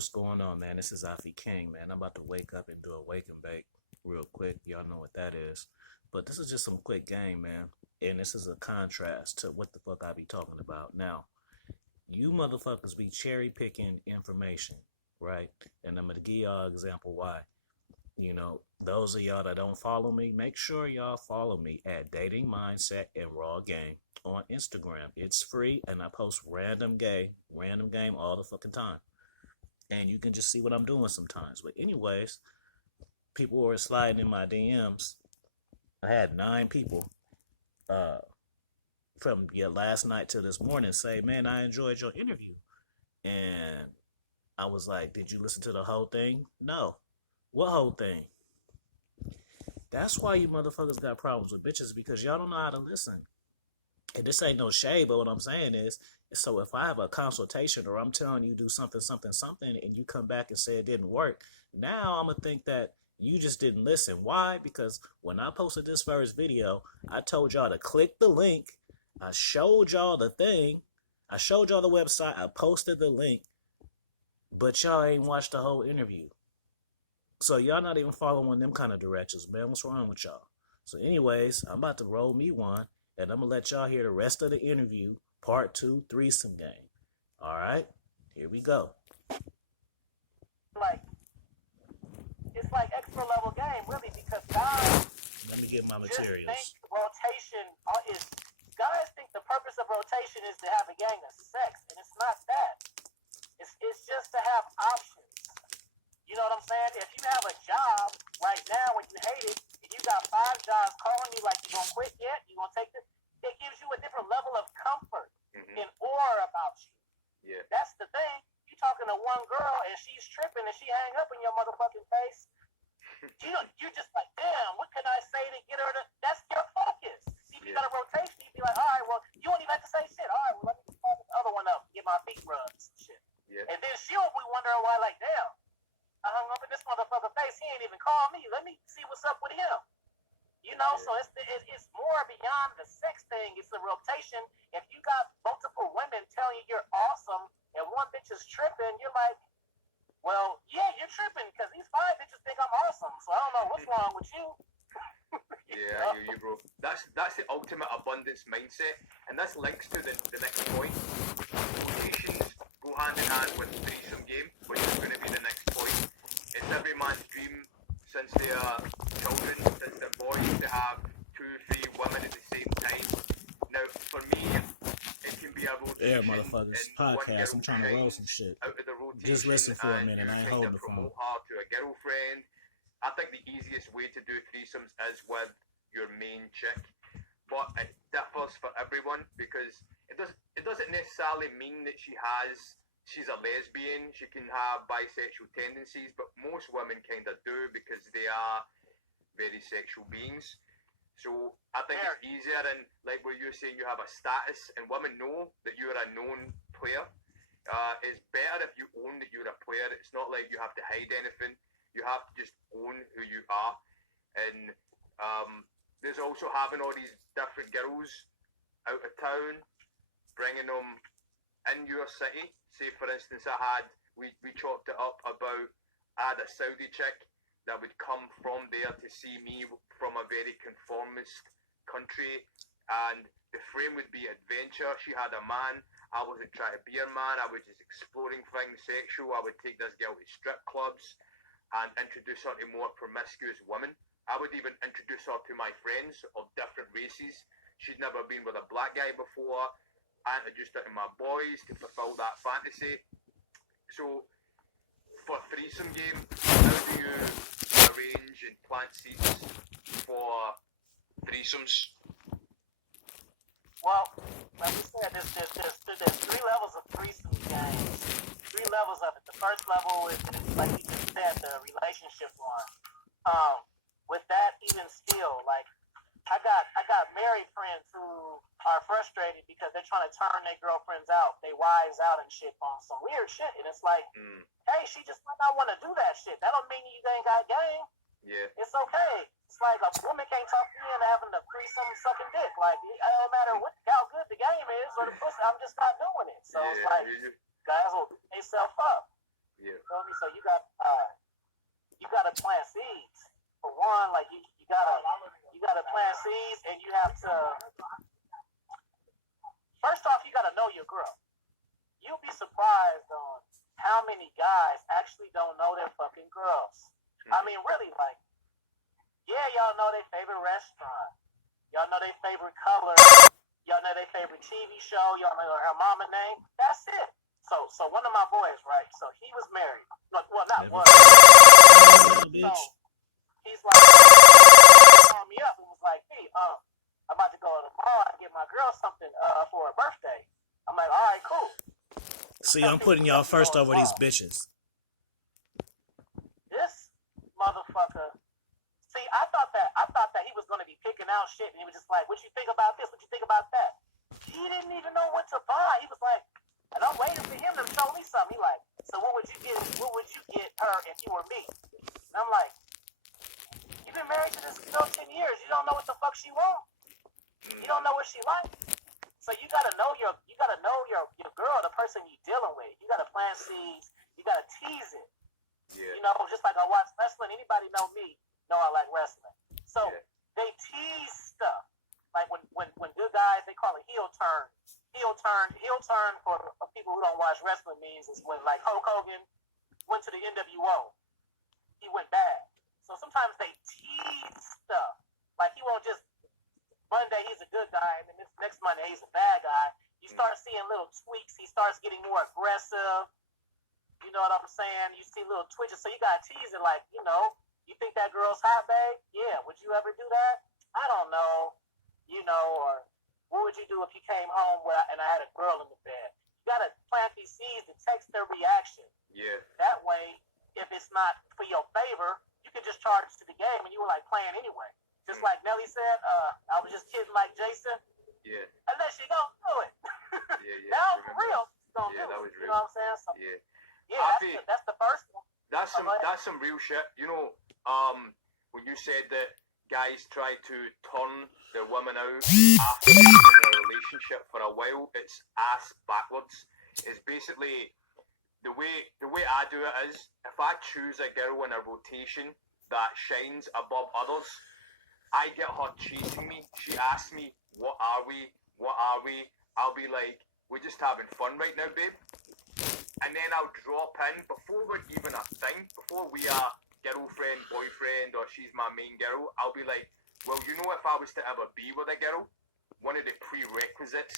what's going on, man? This is Afi King, man. I'm about to wake up and do a wake and bake real quick. Y'all know what that is. But this is just some quick game, man. And this is a contrast to what the fuck I be talking about. Now, you motherfuckers be cherry picking information, right? And I'm gonna give y'all an example why. You know, those of y'all that don't follow me, make sure y'all follow me at Dating Mindset and Raw Game on Instagram. It's free, and I post random game all the fucking time. And you can just see what I'm doing sometimes. But anyways, people were sliding in my DMs. I had 9 people from last night to this morning say, man, I enjoyed your interview. And I was like, did you listen to the whole thing? No. What whole thing? That's why you motherfuckers got problems with bitches, because y'all don't know how to listen. And this ain't no shade, but what I'm saying is, so if I have a consultation or I'm telling you do something, and you come back and say it didn't work, now I'm going to think that you just didn't listen. Why? Because when I posted this first video, I told y'all to click the link. I showed y'all the thing. I showed y'all the website. I posted the link. But y'all ain't watched the whole interview. So y'all not even following them kind of directions, man. What's wrong with y'all? So anyways, I'm about to roll me one, and I'm going to let y'all hear the rest of the interview, part 2, threesome game. All right? Here we go. It's like extra level game, really, because guys Let me get my just materials. think rotation is, guys think the purpose of rotation is to have a gang of sex, and it's not that. It's just to have options. You know what I'm saying? If you have a job right now when you hate it, and you got 5 jobs calling you like you gonna quit yet, you gonna take this, it gives you a different level of comfort and aura about you. Yeah. That's the thing. You talking to one girl and she's tripping and she hang up in your motherfucking face. You just like, damn, what can I say to get her to? That's your focus. See, if you got a rotation, you'd be like, all right, well, you don't even have to say shit. All right, well, let me call this other one up, get my feet rubbed and shit. Yeah. And then she'll be wondering why, like, damn, I hung up in this motherfucker face. He ain't even called me. Let me see what's up with him. You know, so it's more beyond the sex thing. It's the rotation. If you got multiple women telling you you're awesome and one bitch is tripping, you're like, well, yeah, you're tripping because these 5 bitches think I'm awesome. So I don't know what's wrong with you. Yeah, I hear you, bro. That's the ultimate abundance mindset, and this links to the next point. Rotations go hand in hand with threesome game, which is going to be the next point. It's every man's dream since they are children, since they're boys, to have 2, 3 women at the same time. Now, for me, it can be a rotation. Yeah, motherfuckers. Podcast. I'm trying to roll some shit. Out of the rotation, just listen for a minute. I ain't holding the phone. Promote her to a girlfriend. I think the easiest way to do threesomes is with your main chick, but it differs for everyone because it doesn't necessarily mean that she's a lesbian. She can have bisexual tendencies, but most women kind of do because they are very sexual beings. So I think it's easier, and like what you're saying, you have a status, and women know that you're a known player. It's better if you own that you're a player. It's not like you have to hide anything. You have to just own who you are. And there's also having all these different girls out of town, bringing them in your city. Say, for instance, we chopped it up about, I had a Saudi chick that would come from there to see me from a very conformist country, and the frame would be adventure. She had a man. I wasn't trying to be a man. I was just exploring things sexual. I would take this girl to strip clubs and introduce her to more promiscuous women. I would even introduce her to my friends of different races. She'd never been with a black guy before. I introduced her to my boys to fulfill that fantasy. So, for threesome game, how do you arrange and plant seeds for threesomes? Well, like we said, there's 3 levels of threesome games. 3 levels of it. The first level is like you just said, the relationship one. With that, even still, like I got married friends who are frustrated because they're trying to turn their girlfriends out, they wives out and shit on some weird shit, and it's like, hey, she just might not want to do that shit. That don't mean you ain't got game. Yeah. It's okay. It's like a woman can't talk me into having the threesome sucking dick. Like, it don't matter how good the game is or the pussy, I'm just not doing it. So it's like, guys will put themselves up. Yeah. You feel me? So you gotta plant seeds. For one, like you gotta plant seeds, and you have to. First off, you gotta know your girl. You'll be surprised on how many guys actually don't know their fucking girls. I mean, really, like, yeah, y'all know their favorite restaurant. Y'all know their favorite color. Y'all know their favorite TV show. Y'all know her mama name. That's it. So one of my boys, right? So he was married. Well, not was. So he's like, called me up and was like, hey, I'm about to go to the mall and get my girl something for her birthday. I'm like, all right, cool. See, I'm putting y'all first over these bitches. This motherfucker. See, I thought that he was gonna be picking out shit, and he was just like, "What you think about this? What you think about that?" He didn't even know what to buy. He was like, and I'm waiting for him to show me something. He like, so what would you get? What would you get her if you were me? And I'm like, you've been married to this girl 10 years. You don't know what the fuck she wants. You don't know what she likes. So you gotta know your girl, the person you're dealing with. You gotta plant seeds. You gotta tease it. Yeah. You know, just like I watch wrestling. Anybody know me? Know I like wrestling. So Yeah. they tease stuff. Like when good guys, they call it heel turn. Heel turn for people who don't watch wrestling means is when like Hulk Hogan went to the NWO. He went bad. So sometimes they tease stuff. Like he won't just Monday he's a good guy and then next Monday he's a bad guy. You start seeing little tweaks. He starts getting more aggressive. You know what I'm saying? You see little twitches. So you gotta tease it like, you know, you think that girl's hot, babe? Yeah. Would you ever do that? I don't know. You know, or what would you do if you came home and I had a girl in the bed? You gotta plant these seeds to text their reaction. Yeah. That way, if it's not for your favor, you can just charge to the game and you were like playing anyway. Just like Nelly said, I was just kidding like Jason. Yeah. Unless she don't do it. Yeah. Now for real, she's gonna do that it. was You real. know what I'm saying? So, Yeah. yeah, that's the first one. That's some real shit. You know, when you said that guys try to turn their women out after being in a relationship for a while, it's ass backwards. It's basically the way I do it is if I choose a girl in a rotation that shines above others, I get her chasing me. She asks me, what are we? I'll be like, we're just having fun right now, babe. And then I'll drop in before we're even a thing, before we are girlfriend, boyfriend, or she's my main girl. I'll be like, well, you know, if I was to ever be with a girl, one of the prerequisites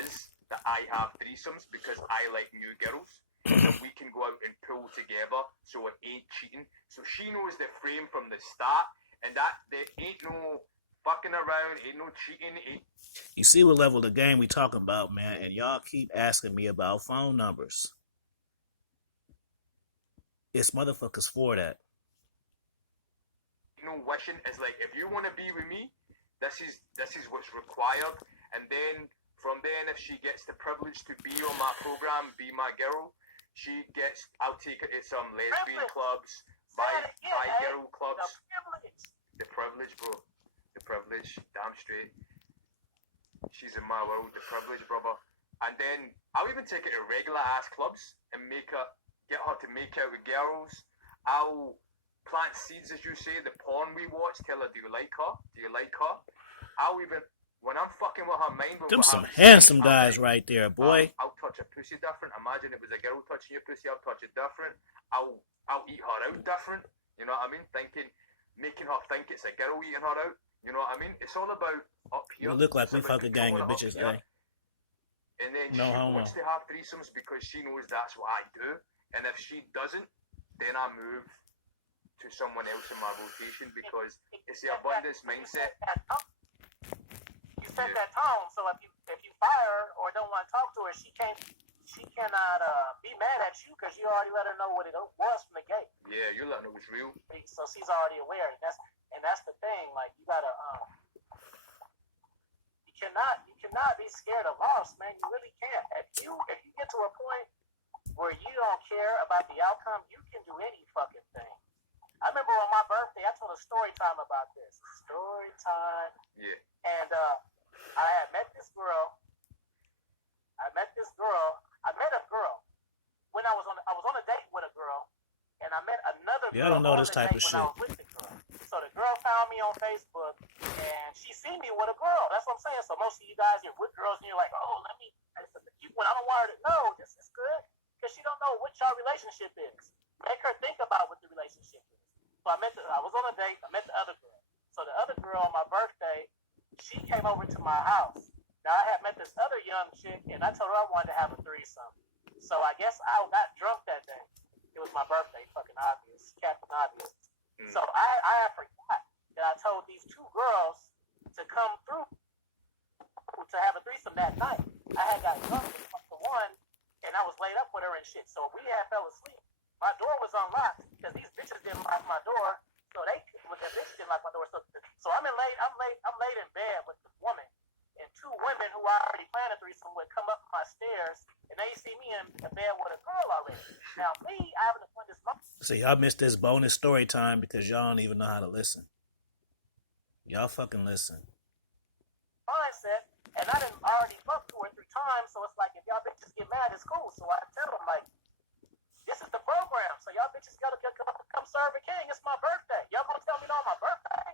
is that I have threesomes because I like new girls. And we can go out and pull together, so it ain't cheating. So she knows the frame from the start, and that there ain't no fucking around, ain't no cheating. You see what level of game we talking about, man, and y'all keep asking me about phone numbers. It's motherfuckers for that. No wishing is like, if you want to be with me, this is what's required. And then from then, if she gets the privilege to be on my program, be my girl, I'll take her to some lesbian clubs, bi-girl clubs. The privilege, bro. The privilege, damn straight. She's in my world, the privilege, brother. And then I'll even take her to regular ass clubs and get her to make out with girls. I'll plant seeds, as you say, the porn we watch, tell her, do you like her? I'll even, when I'm fucking with her mind, them some handsome guys right there, boy. I'll touch her pussy different. Imagine it was a girl touching your pussy, I'll touch it different. I'll eat her out different. You know what I mean? Making her think it's a girl eating her out. You know what I mean? It's all about up here. We look like we fucking gang of bitches, eh? And then no she homo. wants to have threesomes because she knows that's what I do. And if she doesn't, then I move to someone else in my rotation because it's the abundance mindset. You set that tone, so if you fire her or don't want to talk to her, she cannot be mad at you because you already let her know what it was from the gate. Yeah, you let her know it's real. So she's already aware, and that's the thing. Like you gotta you cannot be scared of loss, man. You really can't. If you get to a point where you don't care about the outcome, you can do any fucking thing. I remember on my birthday, I told a story time about this. Story time. Yeah. And I had met this girl. I met a girl when I was on a date with a girl, and I met another girl Y'all don't know on this the type date of when shit. I was with the girl. So the girl found me on Facebook, and she seen me with a girl. That's what I'm saying. So most of you guys, you're with girls, and you're like, oh, let me. When I don't want her to know, this is good, because she don't know what y'all relationship is. Make her think about what the relationship is. So I was on a date. I met the other girl. So the other girl on my birthday, she came over to my house. Now I had met this other young chick, and I told her I wanted to have a threesome. So I guess I got drunk that day. It was my birthday, fucking obvious, Captain Obvious. So I forgot that I told these two girls to come through to have a threesome that night. I had got drunk with one, and I was laid up with her and shit. So we had fell asleep. My door was unlocked because these bitches didn't lock my door. So the bitch didn't lock my door. So I'm laid in bed with the woman, and two women who I already planned a threesome with come up my stairs, and they see me in bed with a girl already. Now me, I haven't done this much. See, y'all missed this bonus story time because y'all don't even know how to listen. Y'all fucking listen. Mindset, and I didn't already fuck 2 or 3 times, so it's like if y'all bitches get mad, it's cool. So I tell them like, this is the program, so y'all bitches gotta come serve a king. It's my birthday. Y'all gonna tell me no on my birthday?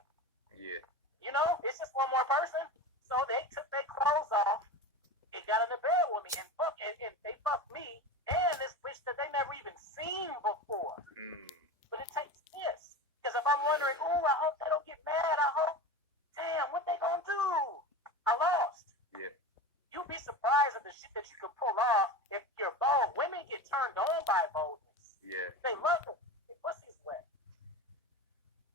Yeah. You know, it's just one more person. So they took their clothes off and got in the bed with me and they fucked me and this bitch that they never even seen before. But it takes this. Because if I'm wondering, ooh, I hope they don't get mad, damn, what they gonna do? I lost. Yeah. You'd be surprised at the shit that you can pull off if you're bold. Women get turned on by boldness. Yeah. They love it. Their pussy's wet.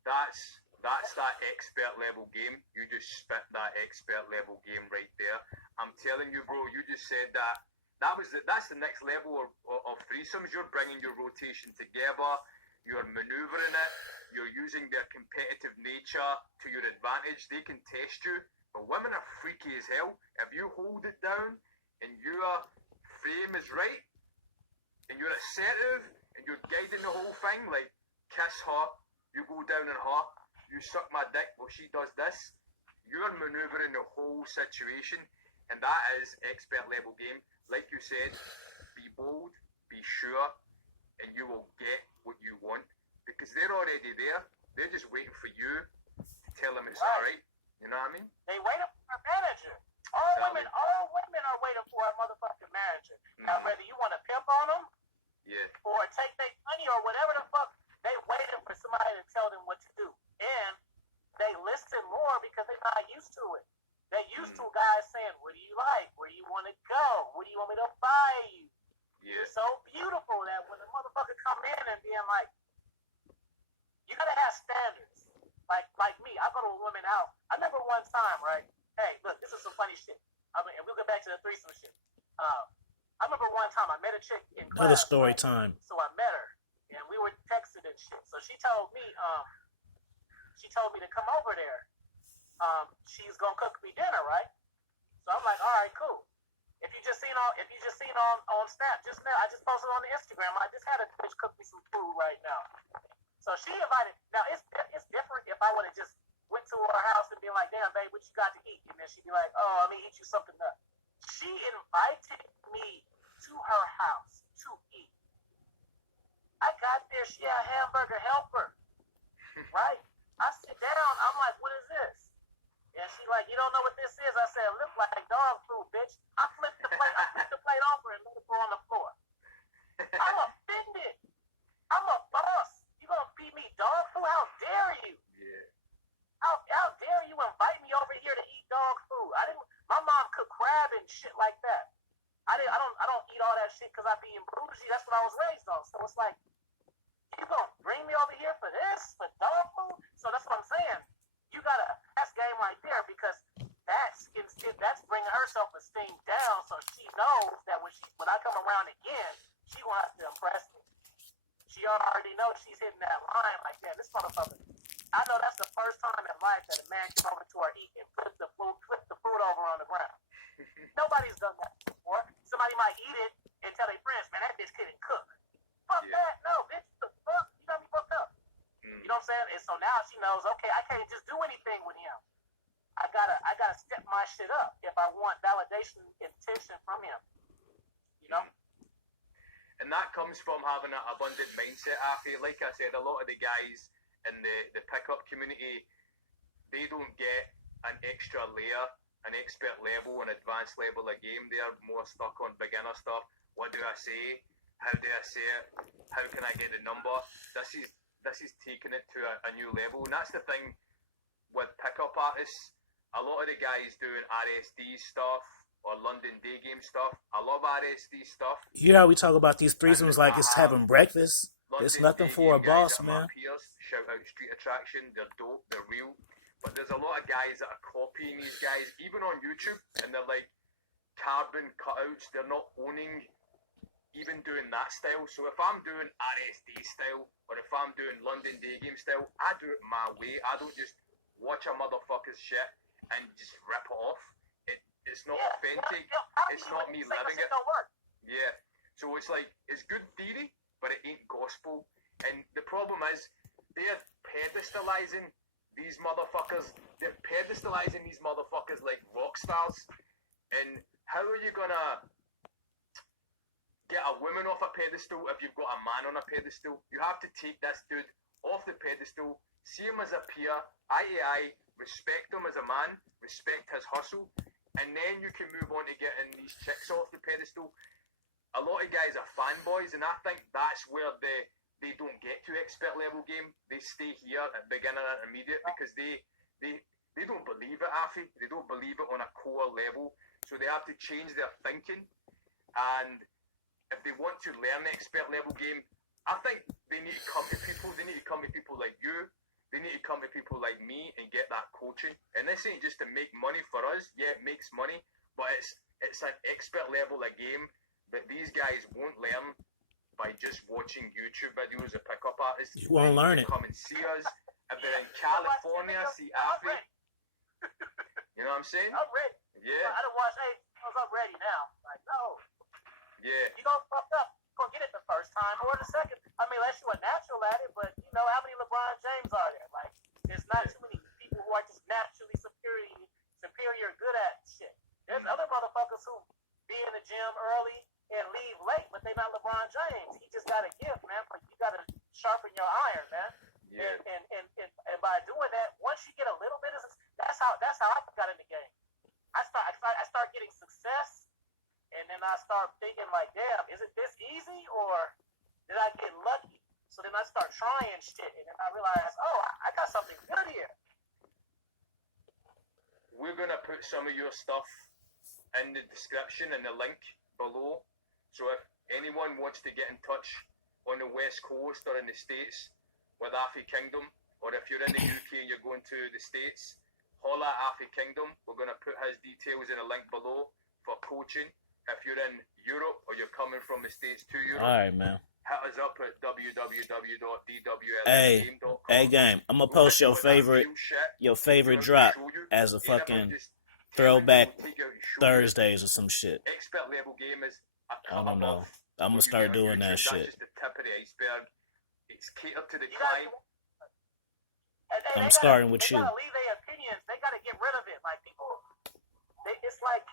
That's that expert level game. You just spit that expert level game right there. I'm telling you, bro. You just said that. That's the next level of threesomes. You're bringing your rotation together. You're maneuvering it. You're using their competitive nature to your advantage. They can test you. But women are freaky as hell. If you hold it down and your frame is right and you're assertive and you're guiding the whole thing, like kiss her, you go down on her, you suck my dick while she does this, you're maneuvering the whole situation, and that is expert level game. Like you said, be bold, be sure, and you will get what you want because they're already there. They're just waiting for you to tell them it's alright. You know what I mean? They waiting for a manager. All women are waiting for a motherfucking manager. Now, whether you want to pimp on them, or take their money or whatever the fuck, they waiting for somebody to tell them what to do. And they listen more because they're not used to it. They're used to guys saying, what do you like? Where do you want to go? What do you want me to buy you? Yeah. You're so beautiful that when a motherfucker come in and being like, you gotta have standards. Like me, I go to a woman out. I remember one time, right? Hey, look, this is some funny shit. I mean, and we'll get back to the threesome shit. I remember one time I met a chick in class. Another story right? time. So I met her, and we were texting and shit. So she told me to come over there. She's gonna cook me dinner, right? So I'm like, all right, cool. If you just seen on Snap just now, I just posted on the Instagram. I just had a bitch cook me some food right now. So she invited. Now it's different if I would have just went to her house and been like, damn, babe, what you got to eat? And then she'd be like, oh, let me eat you something up. She invited me to her house to eat. I got there, she had a hamburger helper, right? I sit down, I'm like, what is this? And she like, you don't know what this is? I said, it look like dog food, bitch. I flipped the plate over and let it go on the floor. I'm offended. I'm a boss. You gonna feed me dog food? How dare you? Yeah. How dare you invite me over here to eat dog food? My mom cooked crab and shit like that. I don't eat all that shit because I be bougie. That's what I was raised on. So it's like, you gonna bring me over here for this, for dog food? So that's what I'm saying. You gotta that's game right there because that's bringing her self-esteem down. So she knows that when I come around again, she gonna have to impress me. She already knows she's hitting that line like that. This motherfucker. I know that's the first time in life that a man came over to her eat and flip the food over on the ground. Nobody's done that before. Somebody might eat it and tell their friends, man, that bitch couldn't cook. Fuck that. No, bitch, the fuck? You got me fucked up. You know what I'm saying? And so now she knows, okay, I can't just do anything with him. I gotta step my shit up if I want validation and attention from him. You know? And and that comes from having an abundant mindset. After, like I said, a lot of the guys in the pickup community, they don't get an extra layer, an expert level, an advanced level of game. They are more stuck on beginner stuff. What do I say? How do I say it? How can I get the number? This is taking it to a new level, and that's the thing with pickup artists. A lot of the guys doing RSD stuff or London day game stuff. I love RSD stuff. You know how we talk about these threesomes like it's having breakfast? London It's nothing day for a game boss, guys that man. are my peers. Shout out Street Attraction. They're dope. They're real. But there's a lot of guys that are copying these guys, even on YouTube, and they're like carbon cutouts. They're not owning even doing that style. So if I'm doing RSD style, or if I'm doing London day game style, I do it my way. I don't just watch a motherfucker's shit and just rip it off. It's not authentic. It's not me living it. Yeah. So it's like, it's good theory, but it ain't gospel. And the problem is, they're pedestalizing these motherfuckers. They're pedestalizing these motherfuckers like rock stars. And how are you gonna get a woman off a pedestal if you've got a man on a pedestal? You have to take this dude off the pedestal, see him as a peer, eye to eye, respect him as a man, respect his hustle, and then you can move on to getting these chicks off the pedestal. A lot of guys are fanboys, and I think that's where they don't get to expert level game. They stay here at beginner and intermediate because they don't believe it, Afi. They don't believe it on a core level. So they have to change their thinking. And if they want to learn the expert level game, I think they need to come to people. They need to come to people like you. They need to come to people like me and get that coaching. And this ain't just to make money for us. Yeah, it makes money, but it's an expert level of game that these guys won't learn by just watching YouTube videos of pickup artists. You won't learn it. Come and see us. If they're in California, see Afi. You know what I'm saying? I'm ready. Yeah. I don't watch I'm ready now. Like, no. Yeah. You gonna fuck up. You gonna get it the first time or the second. I mean, unless you're a natural at it, but you know, how many LeBron James are there? Like, there's not too many people who are just naturally superior good at shit. There's other motherfuckers who be in the gym early and leave late, but they not LeBron James. He just got a gift, man. But you gotta sharpen your iron, man. Yeah. And by doing that, once you get a little bit of, that's how I got in the game. I start getting success, and then I start thinking like, damn, is it this easy, or did I get lucky? So then I start trying shit, and then I realize, oh, I got something good here. We're gonna put some of your stuff in the description and the link below. So if anyone wants to get in touch on the West Coast or in the States with Afi Kingdom, or if you're in the UK and you're going to the States, holla at Afi Kingdom. We're going to put his details in a link below for coaching. If you're in Europe or you're coming from the States to Europe, All right, man. hit us up at www.D.W.L F Game.com. Hey, game. I'm gonna post your favorite drop as a fucking throwback Thursdays or some shit. Expert level game is I don't know. I'm gonna start doing that shit. That's just the tip of the iceberg. It's catered to the You gotta, client. I'm starting with you. They gotta leave their opinions. They gotta get rid of it. Like people, it's like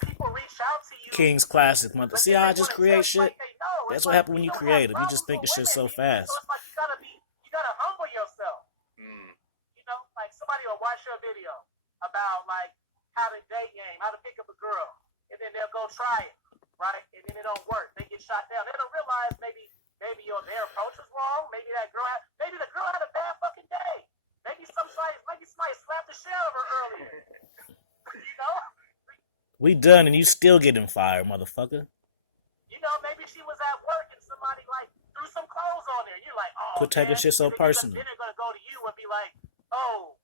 people reach out to you. King's Classic Month. See how I just create shit? Like they know. That's It's what like happenens when you don't creative. have You just think of shit so problems with fast. So it's like you gotta humble yourself. You know, like somebody will watch your video about like how to date game, how to pick up a girl, and then they'll go try it, right? And then it don't work. They get shot down. They don't realize maybe their approach was wrong. Maybe the girl had a bad fucking day. Maybe somebody slapped the shit out of her earlier. You know? We done and you still getting fired, motherfucker. You know, maybe she was at work and somebody like threw some clothes on there. You're like, oh, Quit taking shit so personal. Then they're gonna go to you and be like, oh,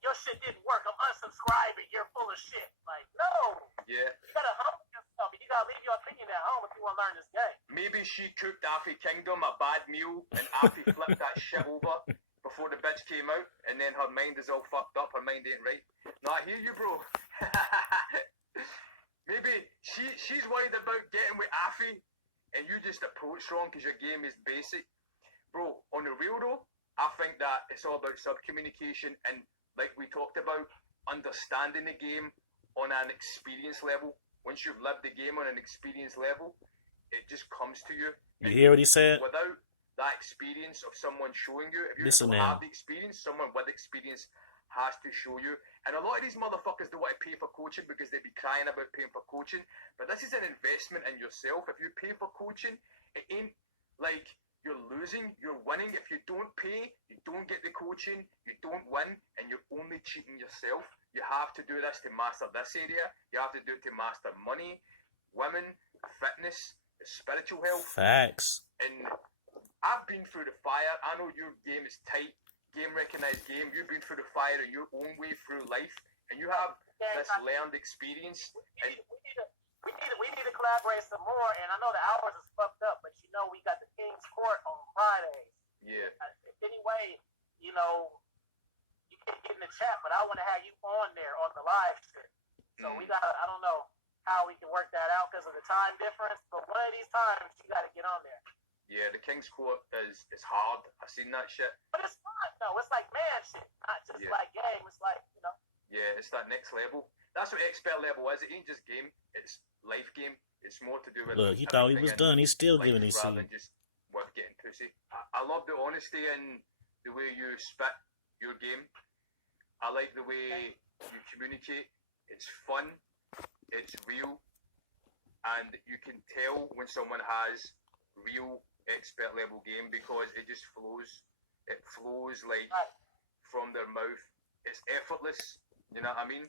your shit didn't work. I'm unsubscribing. You're full of shit. Like, no. Yeah. You gotta humble yourself. You gotta leave your opinion at home if you want to learn this game. Maybe she cooked Afi Kingdom a bad meal and Afi flipped that shit over before the bitch came out, and then her mind is all fucked up. Her mind ain't right. No, I hear you, bro. Maybe she's worried about getting with Afi, and you just approach wrong because your game is basic. Bro, on the real though, I think that it's all about sub-communication and, like we talked about, understanding the game on an experience level. Once you've lived the game on an experience level, it just comes to you. You hear what he said? Without that experience of someone showing you, if you Listen don't now. have the experience, someone with experience has to show you. And a lot of these motherfuckers don't want to pay for coaching because they be crying about paying for coaching. But this is an investment in yourself. If you pay for coaching, it ain't like you're losing, you're winning. If you don't pay, you don't get the coaching, you don't win, and you're only cheating yourself. You have to do this to master this area. You have to do it to master money, women, fitness, spiritual health. Facts. And I've been through the fire. I know your game is tight. Game recognized game. You've been through the fire in your own way through life, and you have this learned experience. And we need to collaborate some more. And I know the hours is fucked up, but you know we got the King's Court on Fridays. yeah, Anyway, you know you can't get in the chat, but I want to have you on there on the live shit. So we got. I don't know how we can work that out because of the time difference, but one of these times you got to get on there. yeah, the King's Court is hard. I've seen that shit. But it's fun though. It's like man shit, not just like game. It's like Yeah, it's that next level. That's what expert level is. It ain't just game. It's life game. It's more to do with. Look, he thought he was done. He's still giving his rather seed. than just worth getting pussy. I love the honesty and the way you spit your game. I like the way you communicate. It's fun. It's real. And you can tell when someone has real expert level game because it just flows. It flows like from their mouth. It's effortless. You know what I mean?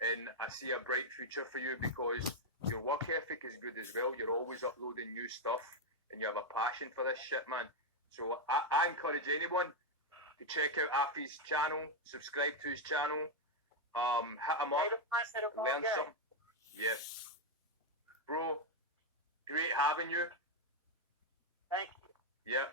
And I see a bright future for you because your work ethic is good as well. You're always uploading new stuff and you have a passion for this shit, man. So I encourage anyone to check out Afi's channel, subscribe to his channel, hit him up, learn something. Yeah. Bro, great having you. Thank you. Yeah.